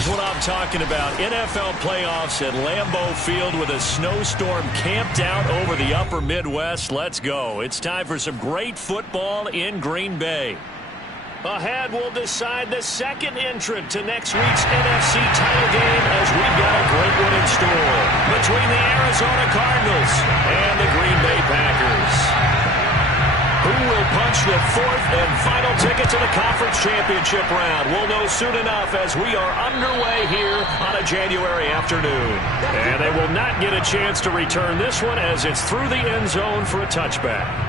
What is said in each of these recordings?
is what I'm talking about. NFL playoffs at Lambeau Field with a snowstorm camped out over the upper Midwest. Let's go. It's time for some great football in Green Bay. Ahead, we'll decide the second entrant to next week's NFC title game as we've got a great one in store between the Arizona Cardinals and the Green Bay Packers. Who will punch the fourth and final ticket to the conference championship round? We'll know soon enough as we are underway here on a January afternoon. And they will not get a chance to return this one as it's through the end zone for a touchback.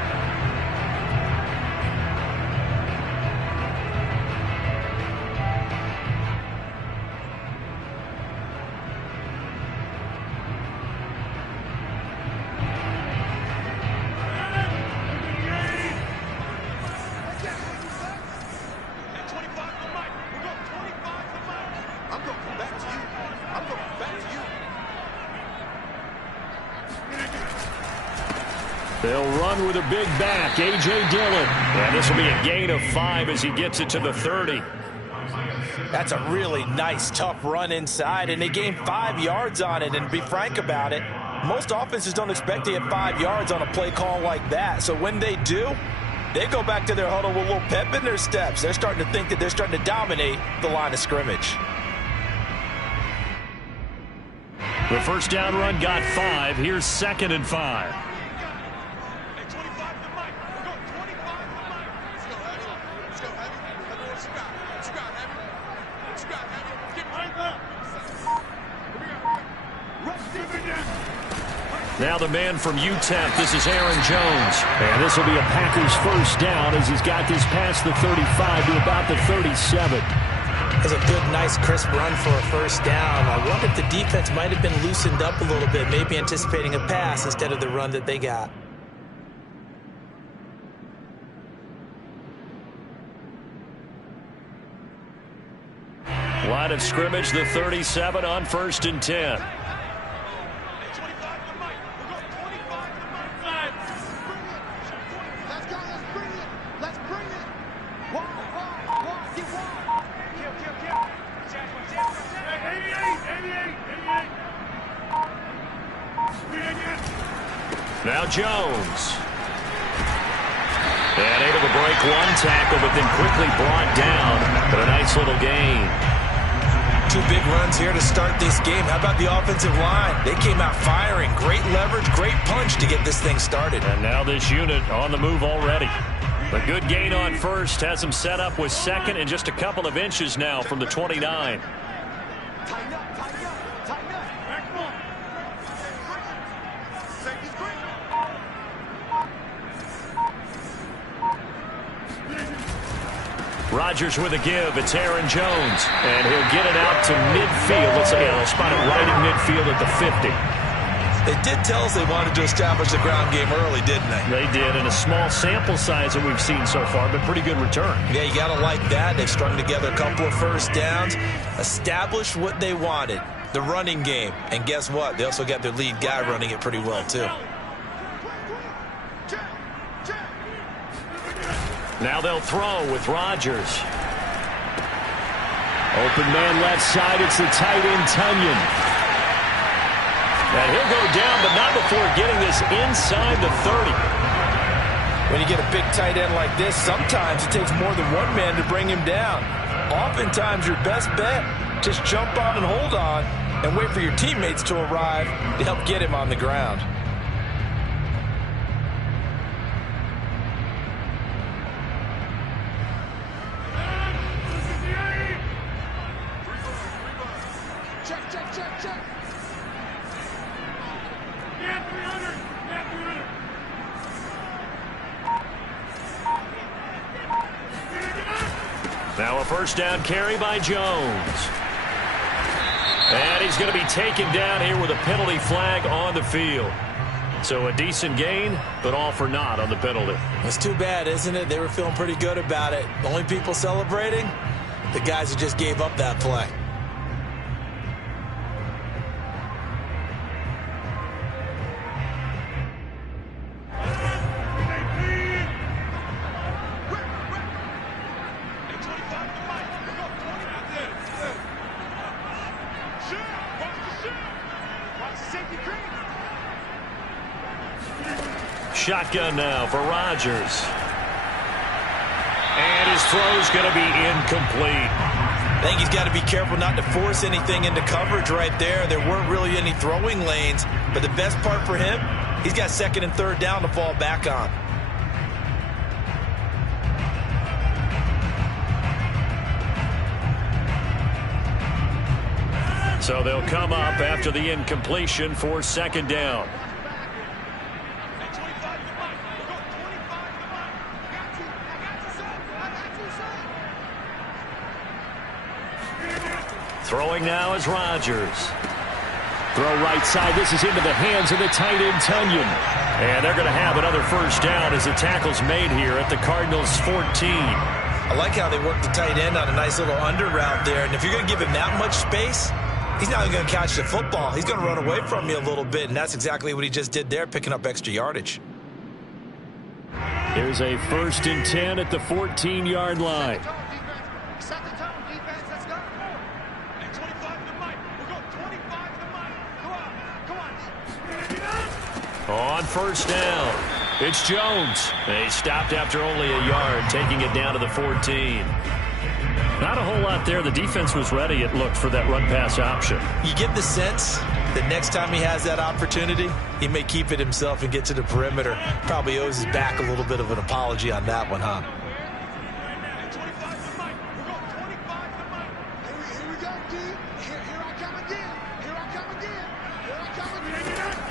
They'll run with a big back, A.J. Dillon. And this will be a gain of 5 as he gets it to the 30. That's a really nice, tough run inside, and they gained 5 yards on it. And to be frank about it, most offenses don't expect to get 5 yards on a play call like that. So when they do, they go back to their huddle with a little pep in their steps. They're starting to think that they're starting to dominate the line of scrimmage. The first down run got 5. Here's 2nd and 5. Now the man from UTEP, this is Aaron Jones. And this will be a Packers first down as he's got this past the 35 to about the 37. That's a good, nice, crisp run for a first down. I wonder if the defense might have been loosened up a little bit, maybe anticipating a pass instead of the run that they got. Line of scrimmage, the 37 on 1st and 10. Now Jones. And able to break one tackle, but then quickly brought down. But a nice little gain. 2 big runs here to start this game. How about the offensive line? They came out firing. Great leverage, great punch to get this thing started. And now this unit on the move already. A good gain on first. Has them set up with 2nd and just a couple of inches now from the 29. Rodgers with a give. It's Aaron Jones. And he'll get it out to midfield. Let's say they'll spot it right in midfield at the 50. They did tell us they wanted to establish the ground game early, didn't they? They did, in a small sample size that we've seen so far, but pretty good return. Yeah, you got to like that. They've strung together a couple of first downs, established what they wanted, the running game. And guess what? They also got their lead guy running it pretty well, too. Now they'll throw with Rodgers. Open man left side. It's the tight end, Tunyon. And he'll go down, but not before getting this inside the 30. When you get a big tight end like this, sometimes it takes more than one man to bring him down. Oftentimes, your best bet, just jump on and hold on and wait for your teammates to arrive to help get him on the ground. Now a first down carry by Jones. And he's going to be taken down here with a penalty flag on the field. So a decent gain, but all for naught on the penalty. It's too bad, isn't it? They were feeling pretty good about it. The only people celebrating, the guys who just gave up that play. Shotgun now for Rodgers. And his throw's going to be incomplete. I think he's got to be careful not to force anything into coverage right there. There weren't really any throwing lanes, but the best part for him, he's got second and third down to fall back on. So they'll come up after the incompletion for second down. Throwing now is Rodgers. Throw right side. This is into the hands of the tight end, Tunyon. And they're going to have another first down as the tackle's made here at the Cardinals 14. I like how they work the tight end on a nice little under route there. And if you're going to give him that much space, he's not even going to catch the football. He's going to run away from you a little bit, and that's exactly what he just did there, picking up extra yardage. Here's a 1st and 10 at the 14-yard line. On first down, it's Jones. They stopped after only a yard, taking it down to the 14. Not a whole lot there. The defense was ready, it looked, for that run-pass option. You get the sense that next time he has that opportunity, he may keep it himself and get to the perimeter. Probably owes his back a little bit of an apology on that one, huh?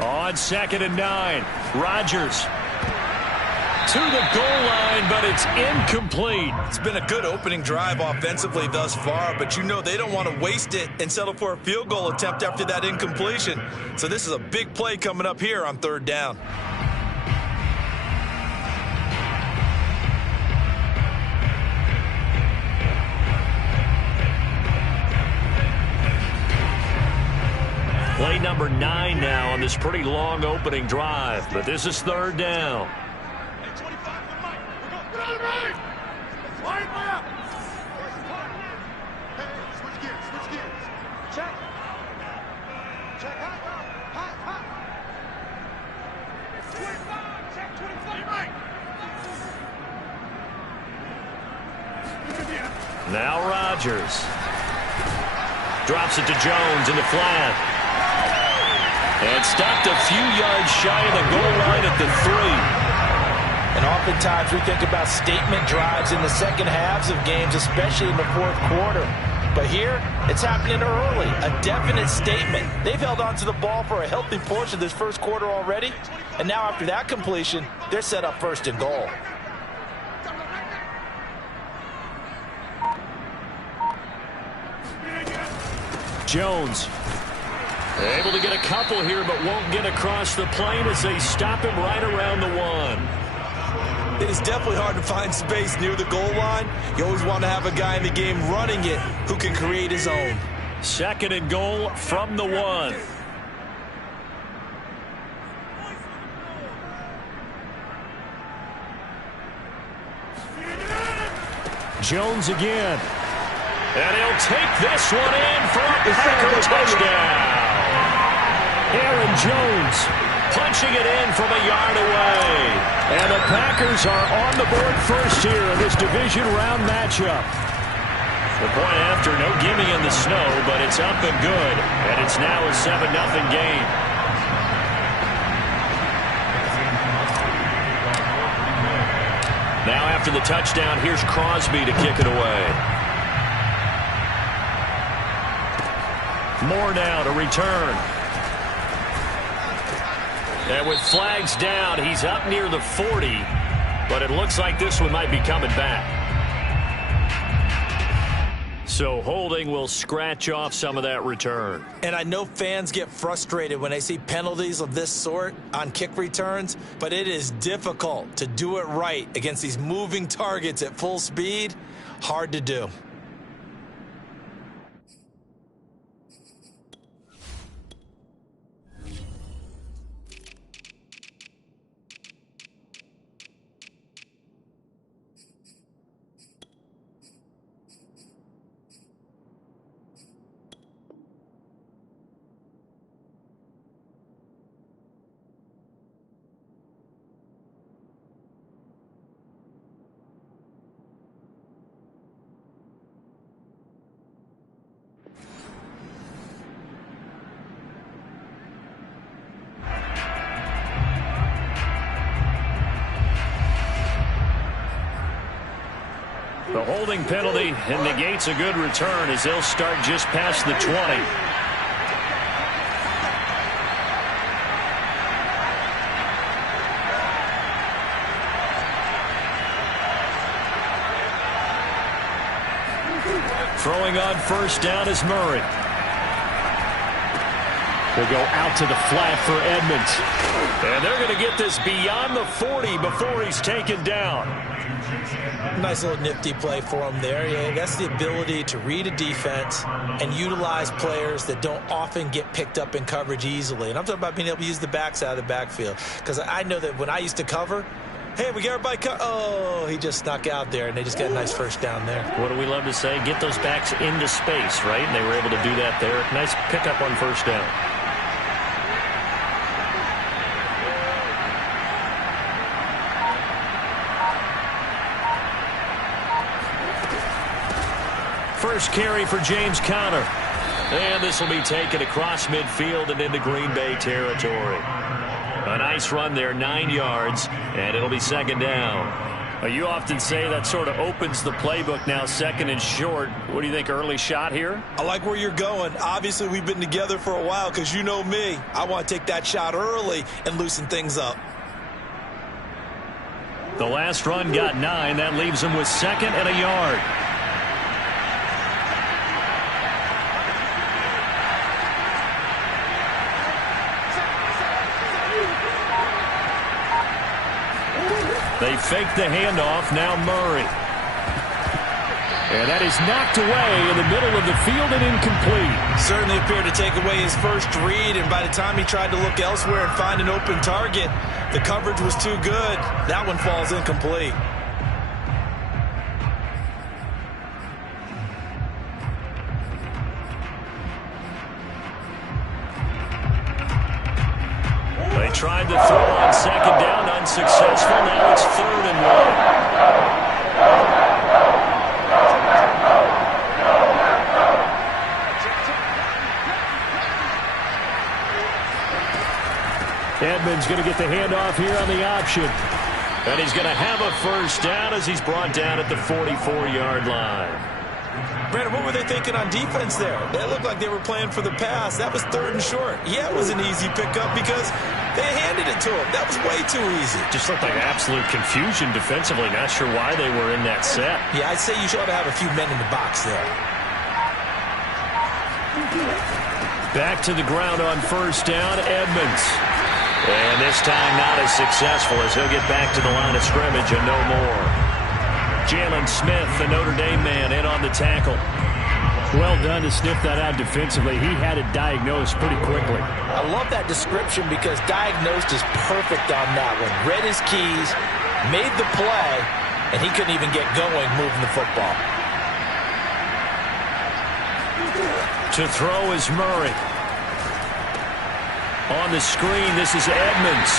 On 2nd and 9, Rodgers to the goal line, but it's incomplete. It's been a good opening drive offensively thus far, but you know they don't want to waste it and settle for a field goal attempt after that incompletion. So this is a big play coming up here on 3rd down. Play number 9 now on this pretty long opening drive, but this is 3rd down. Now Rodgers drops it to Jones in the flat. And stopped a few yards shy of the goal line at the 3. And oftentimes we think about statement drives in the second halves of games, especially in the 4th quarter. But here, it's happening early, a definite statement. They've held on to the ball for a healthy portion of this 1st quarter already. And now after that completion, they're set up 1st and goal. Jones able to get a couple here, but won't get across the plane as they stop him right around the 1. It is definitely hard to find space near the goal line. You always want to have a guy in the game running it who can create his own. 2nd and goal from the 1. Jones again. And he'll take this one in for a Packer touchdown. Aaron Jones punching it in from a yard away. And the Packers are on the board first here in this division round matchup. The point after, no gimme in the snow, but it's up and good. And it's now a 7-0 game. Now after the touchdown, here's Crosby to kick it away. Moore now to return. And with flags down, he's up near the 40. But it looks like this one might be coming back. So holding will scratch off some of that return. And I know fans get frustrated when they see penalties of this sort on kick returns, but it is difficult to do it right against these moving targets at full speed. Hard to do. The holding penalty negates a good return as they'll start just past the 20. Throwing on first down is Murray. Will go out to the flat for Edmonds. And they're going to get this beyond the 40 before he's taken down. Nice little nifty play for him there. Yeah, that's the ability to read a defense and utilize players that don't often get picked up in coverage easily. And I'm talking about being able to use the backs out of the backfield. Because I know that when I used to cover, hey, we got everybody oh, he just snuck out there, and they just got a nice first down there. What do we love to say? Get those backs into space, right? And they were able to do that there. Nice pickup on first down. First carry for James Conner. And this will be taken across midfield and into Green Bay territory. A nice run there, 9 yards, and it'll be second down. You often say that sort of opens the playbook now, second and short. What do you think, early shot here? I like where you're going. Obviously, we've been together for a while because you know me. I want to take that shot early and loosen things up. The last run got 9. That leaves him with second and a yard. They fake the handoff. Now Murray. And that is knocked away in the middle of the field and incomplete. Certainly appeared to take away his first read, and by the time he tried to look elsewhere and find an open target, the coverage was too good. That one falls incomplete. They tried to throw on second down, unsuccessful. Now it's 3rd and 1. Edmonds going to get the handoff here on the option. And he's going to have a first down as he's brought down at the 44-yard line. Brandon, what were they thinking on defense there? They looked like they were playing for the pass. That was 3rd and short. Yeah, it was an easy pickup because they handed it to him. That was way too easy. Just looked like absolute confusion defensively. Not sure why they were in that set. Yeah, I'd say you should have a few men in the box there. Back to the ground on first down, Edmonds. And this time not as successful as he'll get back to the line of scrimmage and no more. Jalen Smith, the Notre Dame man, in on the tackle. Well done to sniff that out defensively. He had it diagnosed pretty quickly. I love that description because diagnosed is perfect on that one. Read his keys, made the play, and he couldn't even get going moving the football. To throw is Murray. On the screen, this is Edmonds.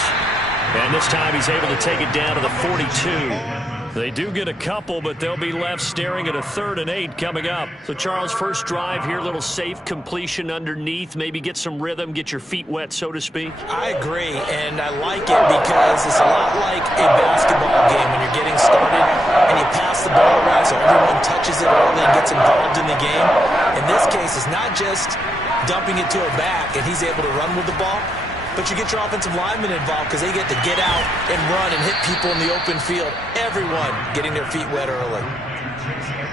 And this time he's able to take it down to the 42. They do get a couple, but they'll be left staring at a 3rd and 8 coming up. So, Charles, first drive here, little safe completion underneath. Maybe get some rhythm, get your feet wet, so to speak. I agree, and I like it because it's a lot like a basketball game when you're getting started and you pass the ball around so everyone touches it early and gets involved in the game. In this case, it's not just dumping it to a back and he's able to run with the ball, but you get your offensive linemen involved because they get to get out and run and hit people in the open field. Everyone getting their feet wet early.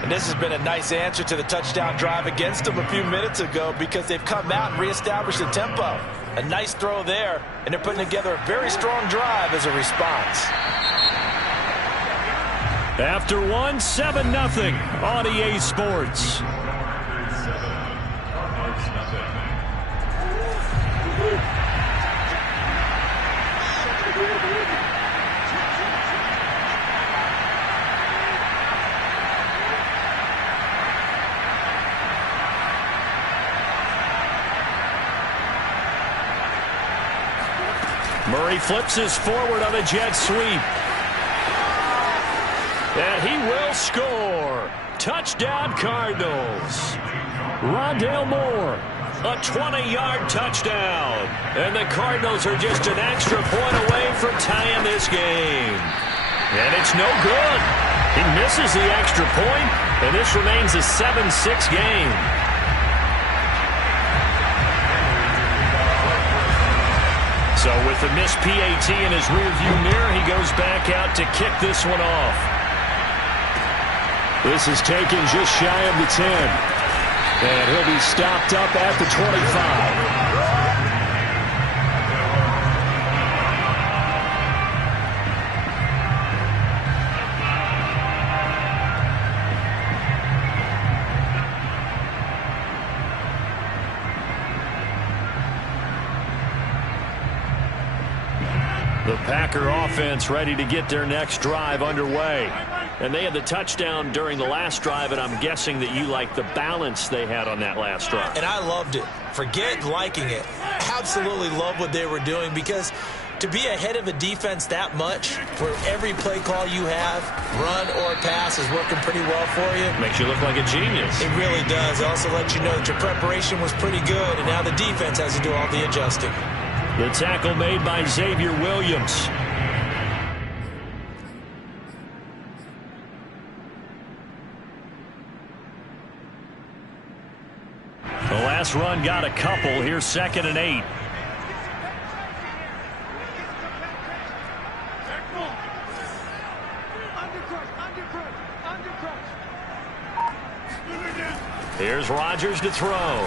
And this has been a nice answer to the touchdown drive against them a few minutes ago because they've come out and reestablished the tempo. A nice throw there, and they're putting together a very strong drive as a response. After 1, 7-0 on EA Sports. Murray flips his forward on a jet sweep. And he will score. Touchdown, Cardinals. Rondale Moore, a 20-yard touchdown. And the Cardinals are just an extra point away from tying this game. And it's no good. He misses the extra point, and this remains a 7-6 game. So with the missed PAT in his rearview mirror, he goes back out to kick this one off. This is taken just shy of the 10. And he'll be stopped up at the 25. The Packer offense ready to get their next drive underway. And they had the touchdown during the last drive, and I'm guessing that you like the balance they had on that last drive. And I loved it. Forget liking it. Absolutely love what they were doing, because to be ahead of a defense that much, where every play call you have, run or pass, is working pretty well for you. Makes you look like a genius. It really does. It also lets you know that your preparation was pretty good, and now the defense has to do all the adjusting. The tackle made by Xavier Williams. The last run got a couple. Here's 2nd and 8. Here's Rodgers to throw.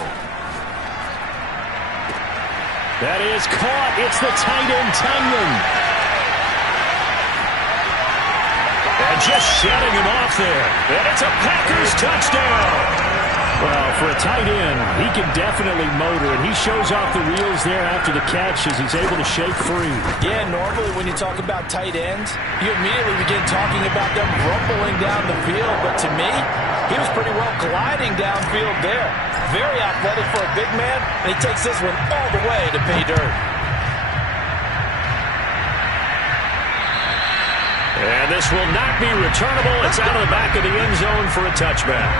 That is caught. It's the tight end, Tunyon. And just shutting him off there. And it's a Packers touchdown. Well, for a tight end, he can definitely motor, and he shows off the wheels there after the catch as he's able to shake free. Yeah, normally when you talk about tight ends, you immediately begin talking about them rumbling down the field. But to me, he was pretty well gliding downfield there. Very athletic for a big man, and he takes this one all the way to pay dirt. And this will not be returnable. It's out of the back of the end zone for a touchback.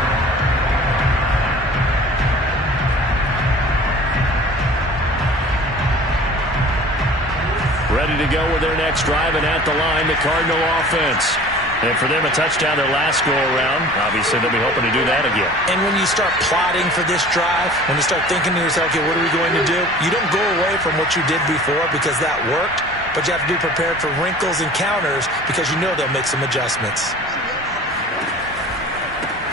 Ready to go with their next drive, and at the line, the Cardinal offense. And for them, a touchdown their last go-around. Obviously, they'll be hoping to do that again. And when you start plotting for this drive, when you start thinking to yourself, okay, what are we going to do? You don't go away from what you did before because that worked, but you have to be prepared for wrinkles and counters because you know they'll make some adjustments.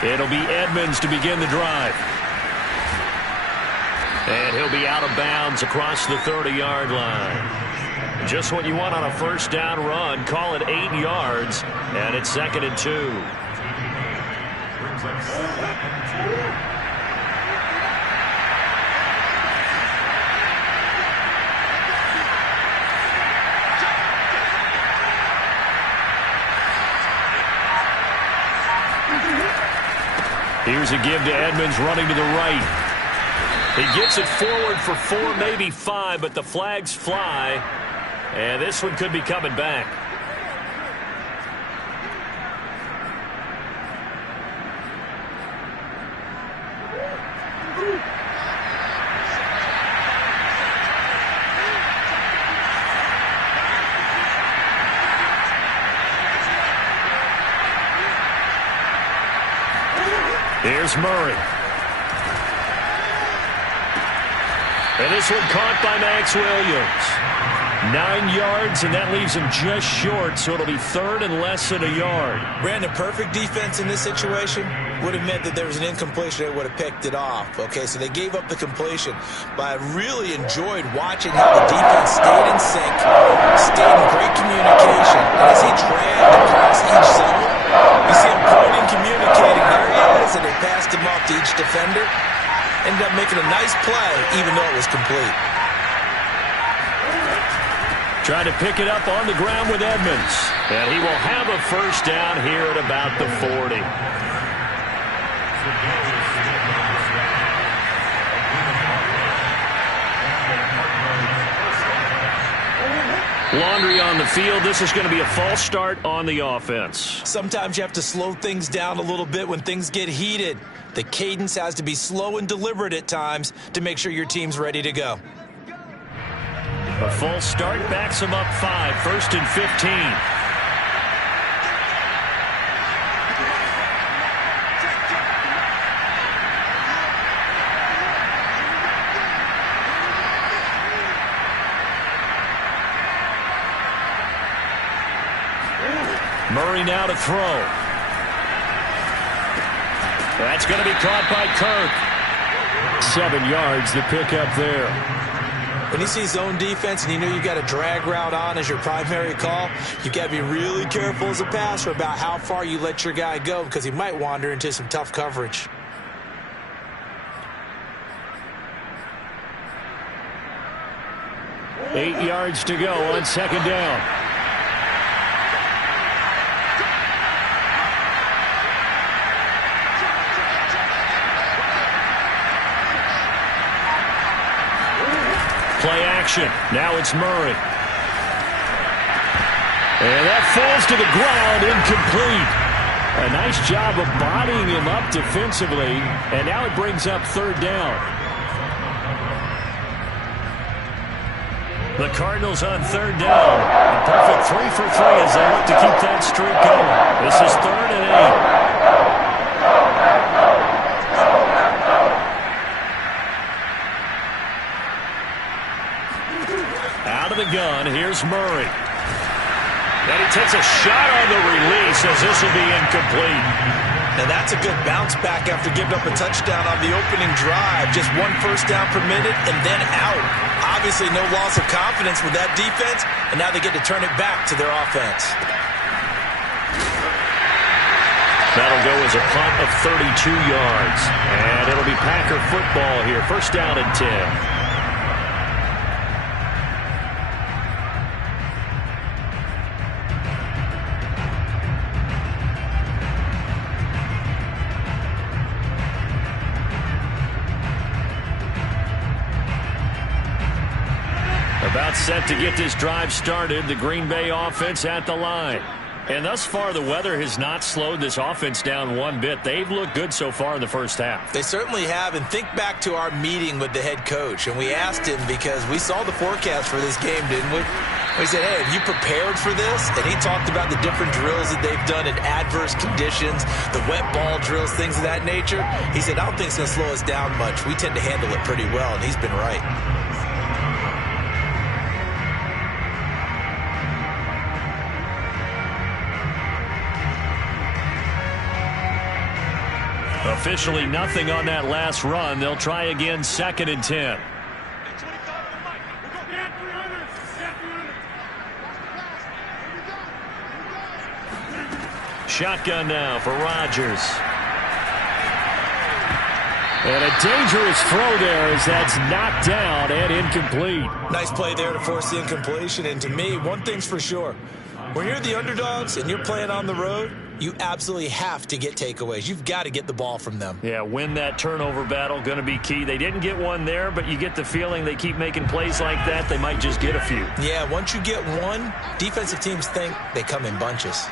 It'll be Edmonds to begin the drive. And he'll be out of bounds across the 30-yard line. Just what you want on a first down run. Call it 8 yards, and it's 2nd and 2. Here's a give to Edmonds running to the right. He gets it forward for 4, maybe 5, but the flags fly. And this one could be coming back. Here's Murray. And this one caught by Max Williams. 9 yards, and that leaves him just short, so it'll be 3rd and less than a yard. Brandon, perfect defense in this situation would have meant that there was an incompletion. They would have picked it off. Okay, so they gave up the completion, but I really enjoyed watching how the defense stayed in sync, stayed in great communication, and as he dragged across each zone, you see him pointing, communicating. There he is, and they passed him off to each defender. Ended up making a nice play, even though it was complete. Trying to pick it up on the ground with Edmonds. And he will have a first down here at about the 40. Laundry on the field. This is going to be a false start on the offense. Sometimes you have to slow things down a little bit when things get heated. The cadence has to be slow and deliberate at times to make sure your team's ready to go. A false start backs him up 5. 1st and 15. Murray now to throw. That's going to be caught by Kirk. 7 yards to pick up there. When you see zone defense and you know you've got a drag route on as your primary call, you've got to be really careful as a passer about how far you let your guy go because he might wander into some tough coverage. Eight yards to go on second down. Play action. Now it's Murray. And that falls to the ground, incomplete. A nice job of bodying him up defensively, and now it brings up third down. The Cardinals on third down. A perfect 3 for 3 as they look to keep that streak going. This is 3rd and 8. Out of the gun, here's Murray. And he takes a shot on the release as this will be incomplete. Now that's a good bounce back after giving up a touchdown on the opening drive. Just 1 first down per minute and then out. Obviously no loss of confidence with that defense, and now they get to turn it back to their offense. That'll go as a punt of 32 yards. And it'll be Packer football here. First down and 10. About set to get this drive started. The Green Bay offense at the line. And thus far, the weather has not slowed this offense down one bit. They've looked good so far in the first half. They certainly have. And think back to our meeting with the head coach. And we asked him because we saw the forecast for this game, didn't we? We said, hey, have you prepared for this? And he talked about the different drills that they've done in adverse conditions, the wet ball drills, things of that nature. He said, I don't think it's going to slow us down much. We tend to handle it pretty well. And he's been right. Officially nothing on that last run. They'll try again, 2nd and 10. Shotgun now for Rodgers. And a dangerous throw there as that's knocked down and incomplete. Nice play there to force the incompletion. And to me, one thing's for sure. When you're the underdogs and you're playing on the road, you absolutely have to get takeaways. You've got to get the ball from them. Yeah, win that turnover battle, going to be key. They didn't get one there, but you get the feeling they keep making plays like that, they might just get a few. Yeah, once you get one, defensive teams think they come in bunches.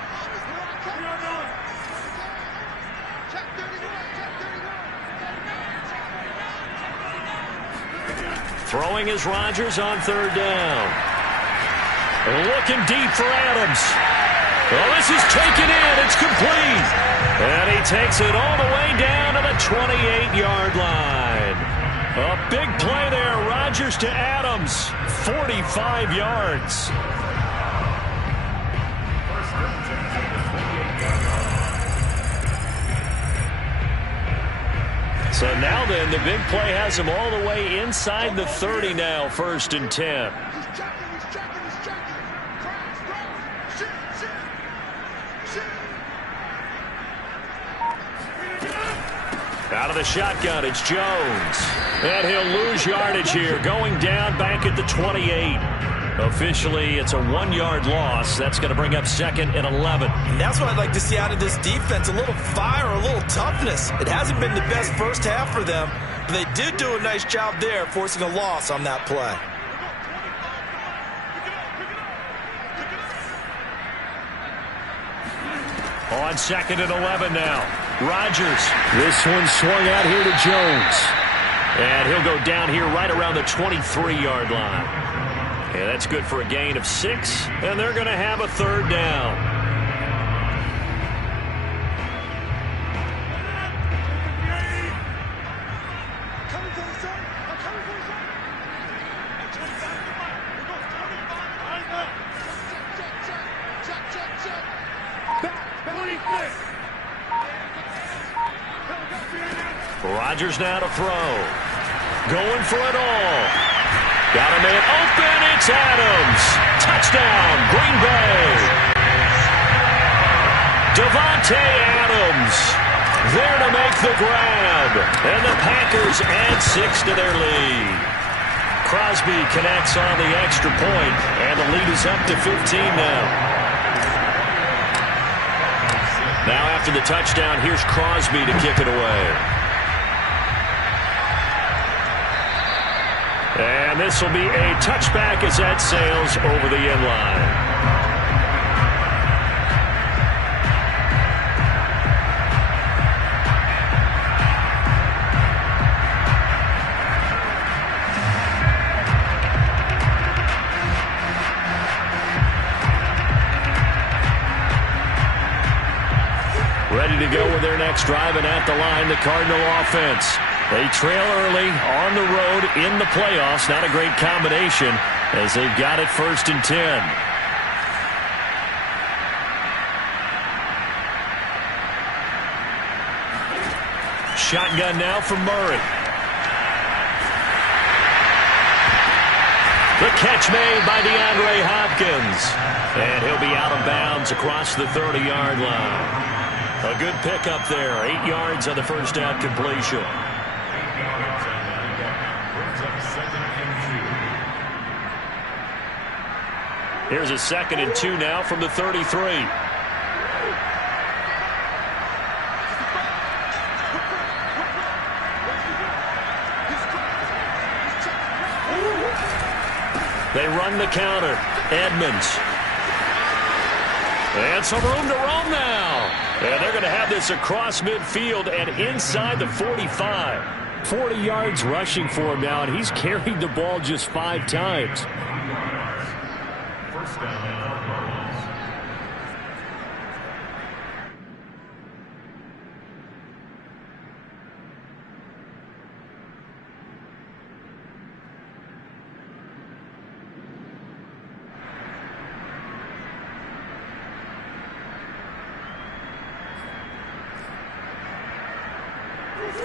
Throwing is Rodgers on third down. Looking deep for Adams. Well, this is taken in. It's complete. And he takes it all the way down to the 28-yard line. A big play there. Rodgers to Adams. 45 yards. So now then, the big play has him all the way inside the 30 now. 1st and 10. Out of the shotgun, it's Jones. And he'll lose yardage here, going down back at the 28. Officially, it's a 1-yard loss. That's going to bring up 2nd and 11. And that's what I'd like to see out of this defense, a little fire, a little toughness. It hasn't been the best first half for them, but they did do a nice job there, forcing a loss on that play. On 2nd and 11 now. Rodgers. This one swung out here to Jones. And he'll go down here right around the 23-yard line. Yeah, that's good for a gain of 6. And they're going to have a third down. Rodgers now to throw. Going for it all. Got a man open. It's Adams. Touchdown, Green Bay. Davante Adams there to make the grab. And the Packers add 6 to their lead. Crosby connects on the extra point, and the lead is up to 15 now. Now after the touchdown, here's Crosby to kick it away. And this will be a touchback as that sails over the end line. Ready to go with their next drive, and at the line, the Cardinal offense. They trail early on the road in the playoffs. Not a great combination as they've got it 1st and 10. Shotgun now from Murray. The catch made by DeAndre Hopkins. And he'll be out of bounds across the 30-yard line. A good pickup there. 8 yards on the first down completion. Here's a 2nd and 2 now from the 33. They run the counter. Edmonds. And some room to roam now. And they're going to have this across midfield and inside the 45. 40 yards rushing for him now, and he's carried the ball just 5 times.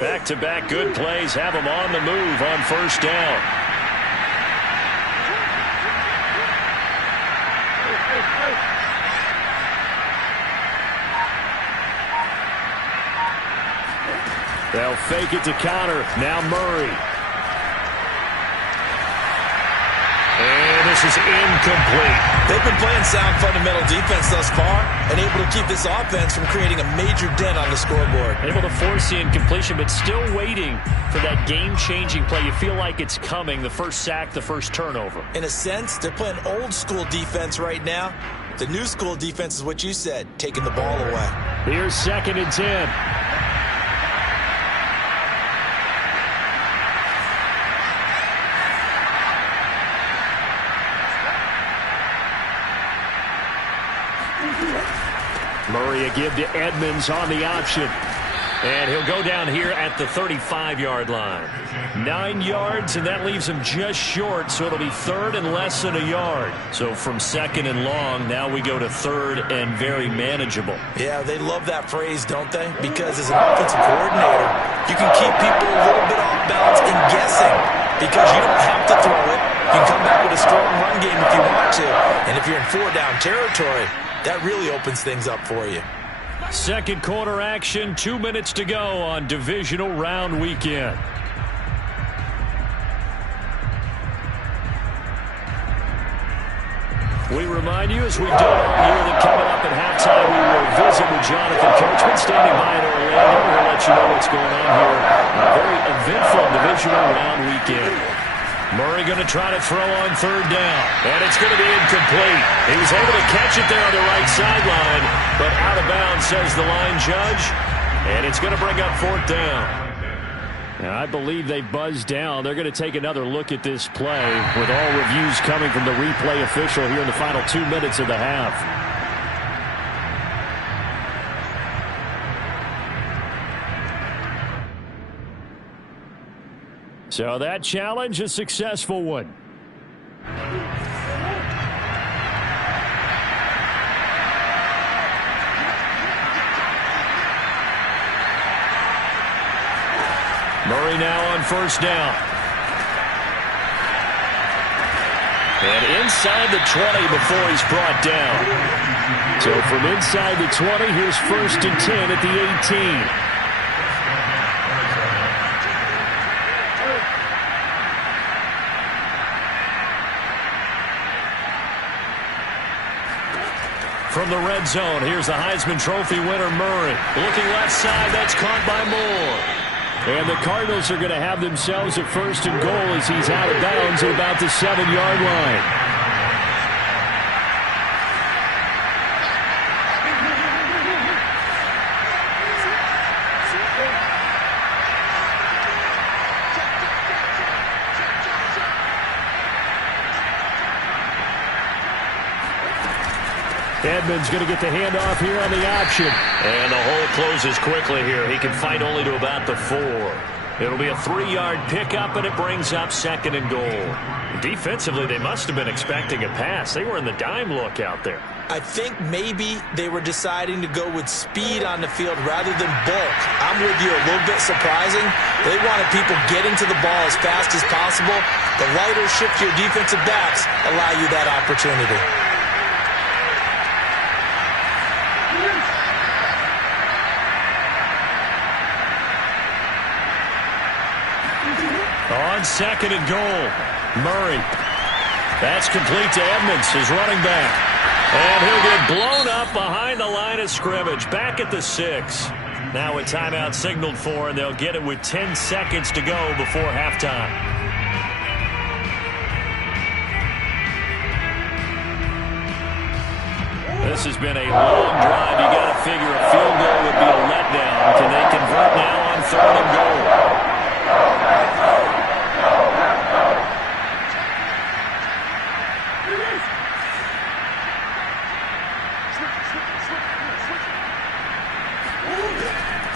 Back-to-back good plays have them on the move on first down. They'll fake it to counter. Now Murray. And this is incomplete. They've been playing sound fundamental defense thus far and able to keep this offense from creating a major dent on the scoreboard. Able to force the incompletion, but still waiting for that game-changing play. You feel like it's coming, the first sack, the first turnover. In a sense, they're playing old-school defense right now. The new school defense is what you said, taking the ball away. Here's 2nd and 10. Murray a give to Edmonds on the option. And he'll go down here at the 35-yard line. 9 yards, and that leaves him just short, so it'll be 3rd and less than a yard. So from 2nd and long, now we go to 3rd and very manageable. Yeah, they love that phrase, don't they? Because as an offensive coordinator, you can keep people a little bit off balance and guessing because you don't have to throw it. You can come back with a strong run game if you want to. And if you're in 4-down territory, that really opens things up for you. Second quarter action, 2 minutes to go on divisional round weekend. We remind you, as we've done all year, that coming up at halftime, we will visit with Jonathan Coachman, standing by in Orlando. We'll let you know what's going on here. A very eventful divisional round weekend. Murray going to try to throw on 3rd down, and it's going to be incomplete. He was able to catch it there on the right sideline, but out of bounds, says the line judge, and it's going to bring up 4th down. Now, I believe they buzzed down. They're going to take another look at this play with all reviews coming from the replay official here in the final 2 minutes of the half. So that challenge, a successful one. Murray now on first down. And inside the 20 before he's brought down. So from inside the 20, here's 1st and 10 at the 18. From the red zone, here's the Heisman Trophy winner, Murray. Looking left side, that's caught by Moore. And the Cardinals are going to have themselves a 1st and goal as he's out of bounds at about the 7-yard line. Edmonds going to get the handoff here on the option. And the hole closes quickly here. He can fight only to about the 4. It'll be a 3-yard pickup, and it brings up 2nd and goal. Defensively, they must have been expecting a pass. They were in the dime look out there. I think maybe they were deciding to go with speed on the field rather than bulk. I'm with you, a little bit surprising. They wanted people getting to the ball as fast as possible. The lighter, shiftier defensive backs allow you that opportunity. On 2nd and goal, Murray. That's complete to Edmonds, his running back. And he'll get blown up behind the line of scrimmage, back at the 6. Now a timeout signaled for, and they'll get it with 10 seconds to go before halftime. This has been a long drive. You got to figure a field goal would be a letdown. Can they convert now on 3rd and goal?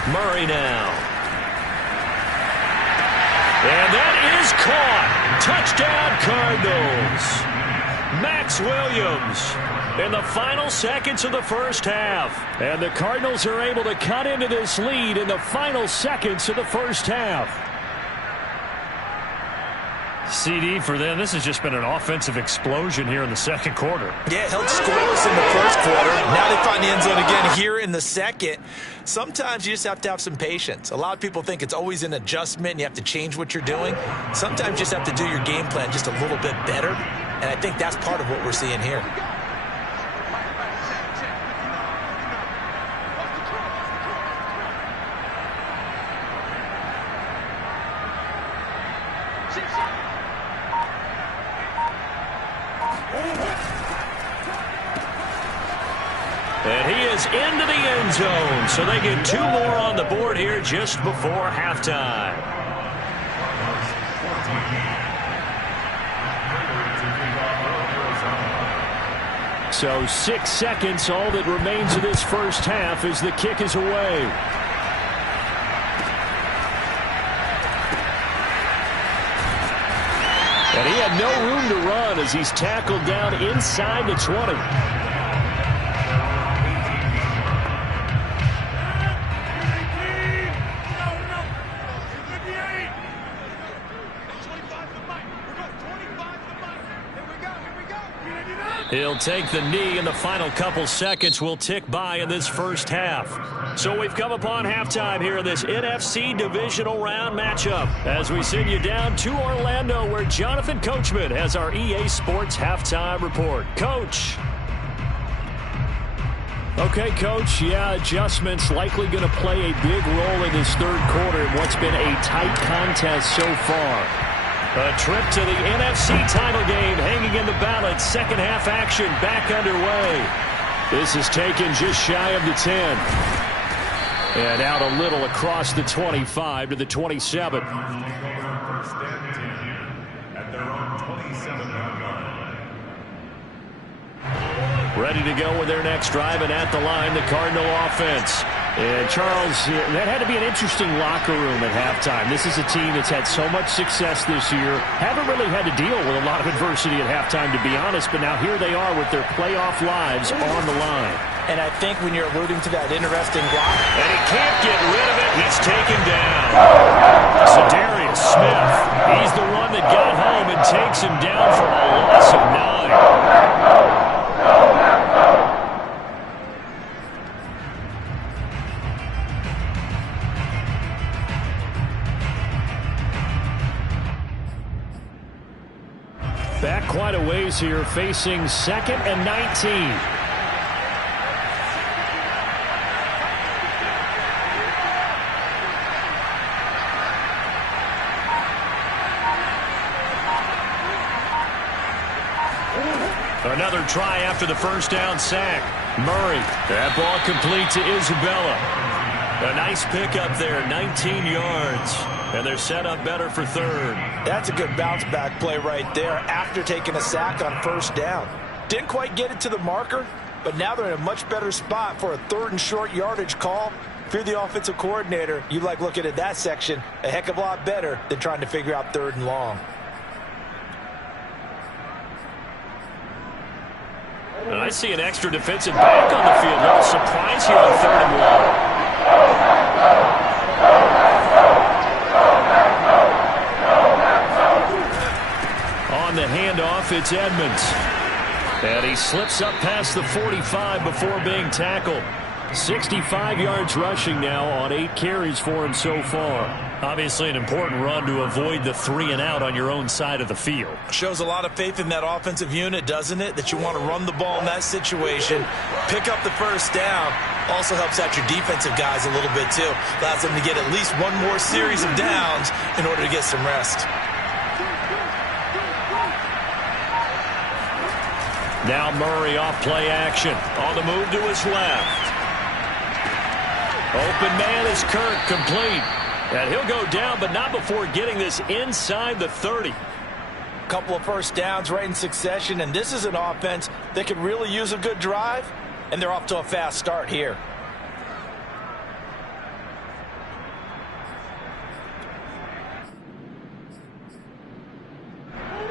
Murray now. And that is caught. Touchdown, Cardinals. Max Williams in the final seconds of the first half. And the Cardinals are able to cut into this lead in the final seconds of the first half. CD for them. This has just been an offensive explosion here in the second quarter. Yeah, held scoreless in the first quarter. Now they find the end zone again here in the second. Sometimes you just have to have some patience. A lot of people think it's always an adjustment and you have to change what you're doing. Sometimes you just have to do your game plan just a little bit better. And I think that's part of what we're seeing here. And he is into the end zone, so they get 2 more on the board here just before halftime. So 6 seconds, all that remains of this first half as the kick is away. And he had no room to run as he's tackled down inside the 20. He'll take the knee, and the final couple seconds will tick by in this first half. So we've come upon halftime here in this NFC Divisional Round matchup as we send you down to Orlando, where Jonathan Coachman has our EA Sports Halftime Report. Coach. Okay, Coach, yeah, adjustments likely going to play a big role in this third quarter in what's been a tight contest so far. A trip to the NFC title game hanging in the balance. Second half action back underway. This is taken just shy of the 10. And out a little across the 25 to the 27. Ready to go with their next drive, and at the line, the Cardinal offense. And, Charles, that had to be an interesting locker room at halftime. This is a team that's had so much success this year. Haven't really had to deal with a lot of adversity at halftime, to be honest, but now here they are with their playoff lives on the line. And I think when you're alluding to that interesting block. And he can't get rid of it. He's taken down. Za'Darius Smith. He's the one that got home and takes him down for a loss of 9. Back quite a ways here, facing 2nd and 19. Another try after the first down sack. Murray, that ball complete to Isabella. A nice pickup there, 19 yards. And they're set up better for 3rd. That's a good bounce-back play right there after taking a sack on first down. Didn't quite get it to the marker, but now they're in a much better spot for a 3rd and short yardage call. If you're the offensive coordinator, you like looking at that section a heck of a lot better than trying to figure out 3rd and long. And I see an extra defensive back on the field. A little surprise here on 3rd and long. On the handoff, it's Edmonds. And he slips up past the 45 before being tackled. 65 yards rushing now on 8 carries for him so far. Obviously an important run to avoid the 3 and out on your own side of the field. Shows a lot of faith in that offensive unit, doesn't it? That you want to run the ball in that situation. Pick up the first down. Also helps out your defensive guys a little bit too. Allows them to get at least one more series of downs in order to get some rest. Now Murray off play action. On the move to his left. Open man is Kirk, complete. And he'll go down, but not before getting this inside the 30. Couple of first downs right in succession, and this is an offense that could really use a good drive, and they're off to a fast start here.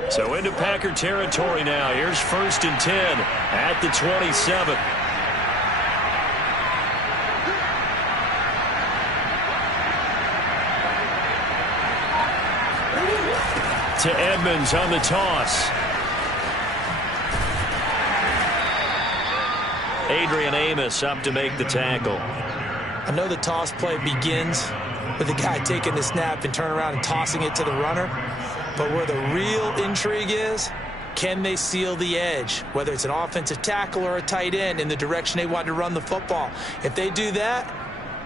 So into Packer territory now. Here's 1st and 10 at the 27. To Edmonds on the toss. Adrian Amos up to make the tackle. I know the toss play begins with the guy taking the snap and turn around and tossing it to the runner. But where the real intrigue is, can they seal the edge, whether it's an offensive tackle or a tight end, in the direction they want to run the football? If they do that,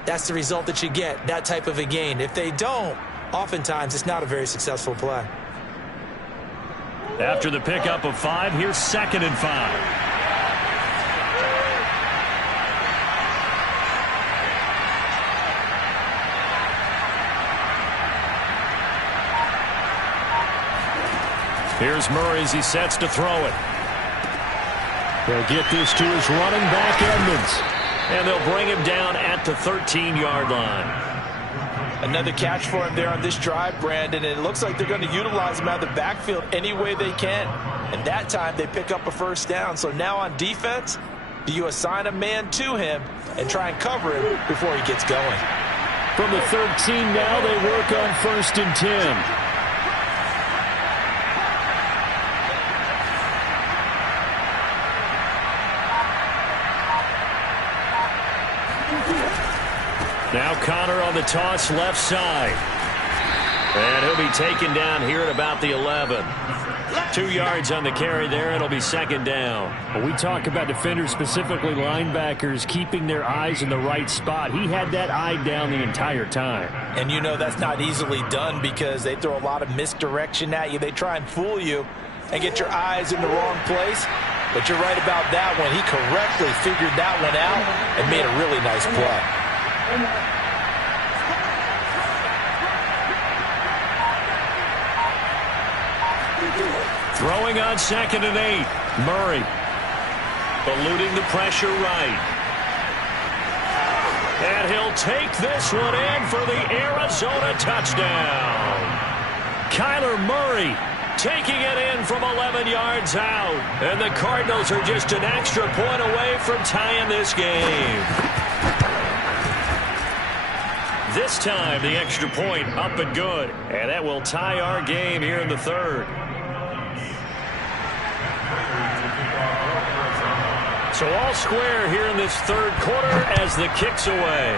that's the result that you get, that type of a gain. If they don't, oftentimes it's not a very successful play. After the pickup of 5, here's 2nd and 5. Here's Murray as he sets to throw it. They'll get this to his running back, Edmonds. And they'll bring him down at the 13-yard line. Another catch for him there on this drive, Brandon. And it looks like they're going to utilize him out of the backfield any way they can. And that time they pick up a first down. So now on defense, do you assign a man to him and try and cover him before he gets going? From the 13 now, they work on 1st and 10. Now Connor on the toss left side. And he'll be taken down here at about the 11. 2 yards on the carry there. It'll be 2nd down. When we talk about defenders, specifically linebackers, keeping their eyes in the right spot. He had that eye down the entire time. And you know that's not easily done because they throw a lot of misdirection at you. They try and fool you and get your eyes in the wrong place. But you're right about that one. He correctly figured that one out and made a really nice play. Throwing on 2nd and 8. Murray. eluding the pressure right. And he'll take this one in for the Arizona touchdown. Kyler Murray taking it in from 11 yards out. And the Cardinals are just an extra point away from tying this game. This time, the extra point up and good. And that will tie our game here in the third. So all square here in this third quarter as the kick's away.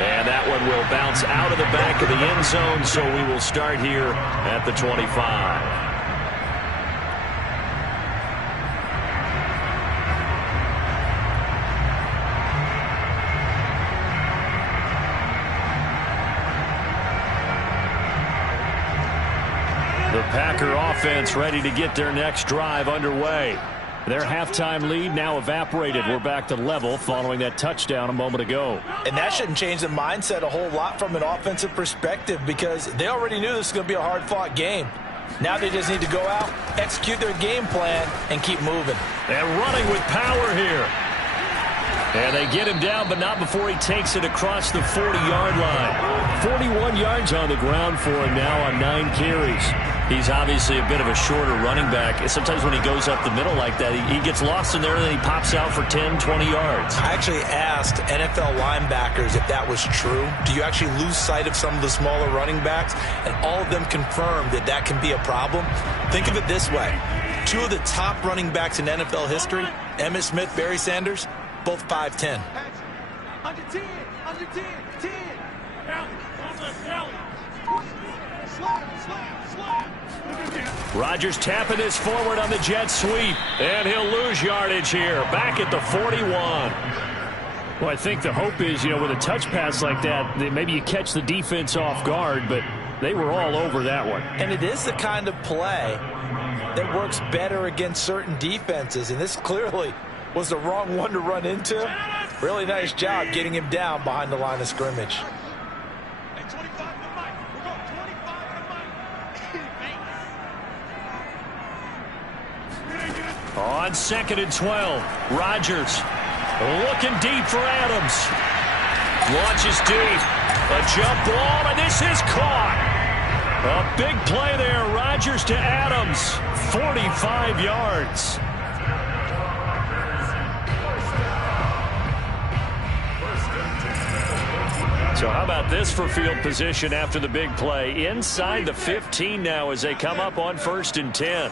And that one will bounce out of the back of the end zone, so we will start here at the 25. The Packer offense ready to get their next drive underway. Their halftime lead now evaporated. We're back to level following that touchdown a moment ago. And that shouldn't change the mindset a whole lot from an offensive perspective because they already knew this was going to be a hard-fought game. Now they just need to go out, execute their game plan, and keep moving. And running with power here. And they get him down, but not before he takes it across the 40-yard line. 41 yards on the ground for him now on 9 carries. He's obviously a bit of a shorter running back. Sometimes when he goes up the middle like that, he gets lost in there and then he pops out for 10, 20 yards. I actually asked NFL linebackers if that was true. Do you actually lose sight of some of the smaller running backs? And all of them confirmed that that can be a problem. Think of it this way. 2 of the top running backs in NFL history, Emmitt Smith, Barry Sanders, both 5'10". Under 10, under 10, 10. Rodgers tapping this forward on the jet sweep, and he'll lose yardage here, back at the 41. Well, I think the hope is, with a touch pass like that, maybe you catch the defense off guard, but they were all over that one. And it is the kind of play that works better against certain defenses, and this clearly was the wrong one to run into. Really nice job getting him down behind the line of scrimmage. On 2nd and 12, Rodgers looking deep for Adams. Launches deep. A jump ball, and this is caught. A big play there. Rodgers to Adams. 45 yards. So how about this for field position after the big play? Inside the 15 now as they come up on 1st and 10.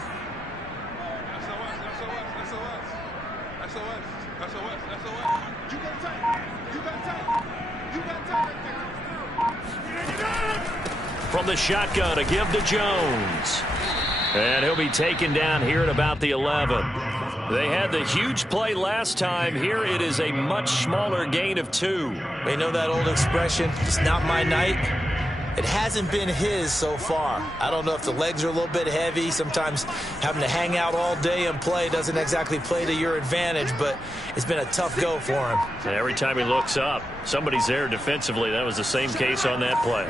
From the shotgun to give to Jones. And he'll be taken down here at about the 11. They had the huge play last time. Here it is a much smaller gain of 2. They know that old expression, it's not my night. It hasn't been his so far. I don't know if the legs are a little bit heavy. Sometimes having to hang out all day and play doesn't exactly play to your advantage, but it's been a tough go for him. And every time he looks up, somebody's there defensively. That was the same case on that play.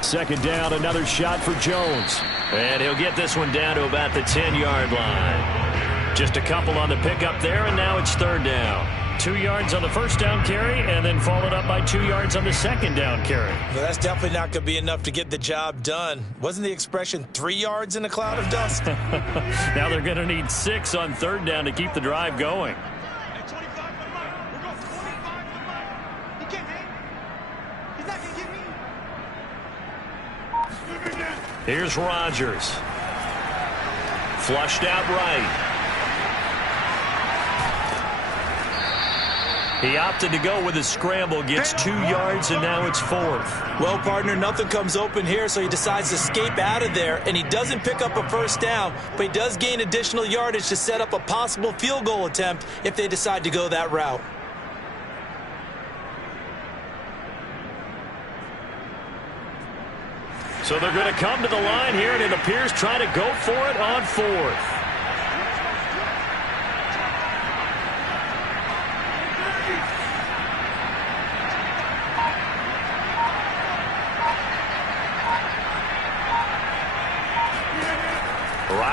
2nd down, another shot for Jones. And he'll get this one down to about the 10-yard line. Just a couple on the pickup there, and now it's 3rd down. 2 yards on the 1st down carry, and then followed up by 2 yards on the 2nd down carry. Well, that's definitely not going to be enough to get the job done. Wasn't the expression 3 yards in a cloud of dust? Now they're going to need 6 on 3rd down to keep the drive going. Here's Rodgers. Flushed out right. He opted to go with a scramble, gets 2 yards, and now it's 4th. Well, partner, nothing comes open here, so he decides to escape out of there, and he doesn't pick up a 1st down, but he does gain additional yardage to set up a possible field goal attempt if they decide to go that route. So they're going to come to the line here, and it appears trying to go for it on 4th.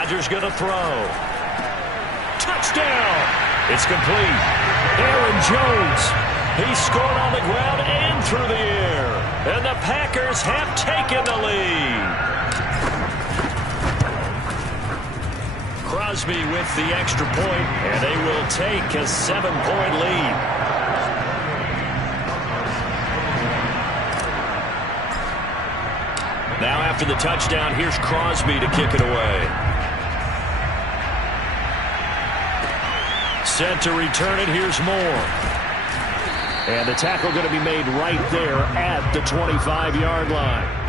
Rodgers going to throw. Touchdown! It's complete. Aaron Jones. He scored on the ground and through the air. And the Packers have taken the lead. Crosby with the extra point, and they will take a 7-point lead. Now after the touchdown, here's Crosby to kick it away. Set to return it, here's Moore. And the tackle going to be made right there at the 25-yard line.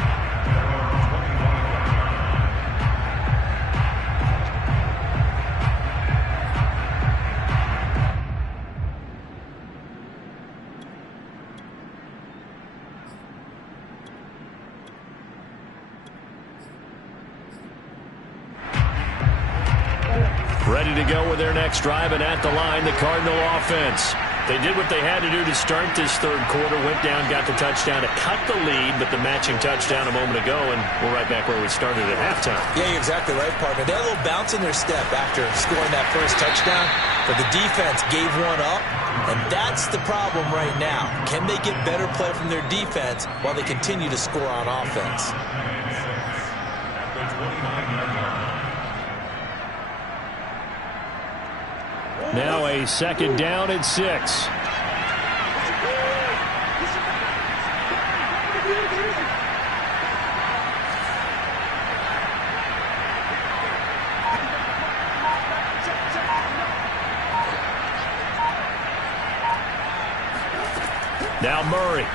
Ready to go with their next drive, and at the line, the Cardinal offense. They did what they had to do to start this third quarter, went down, got the touchdown to cut the lead, but the matching touchdown a moment ago, and we're right back where we started at halftime. Yeah, you're exactly right, partner. They had a little bounce in their step after scoring that first touchdown, but the defense gave one up, and that's the problem right now. Can they get better play from their defense while they continue to score on offense? Now a second down and 6. Now Murray.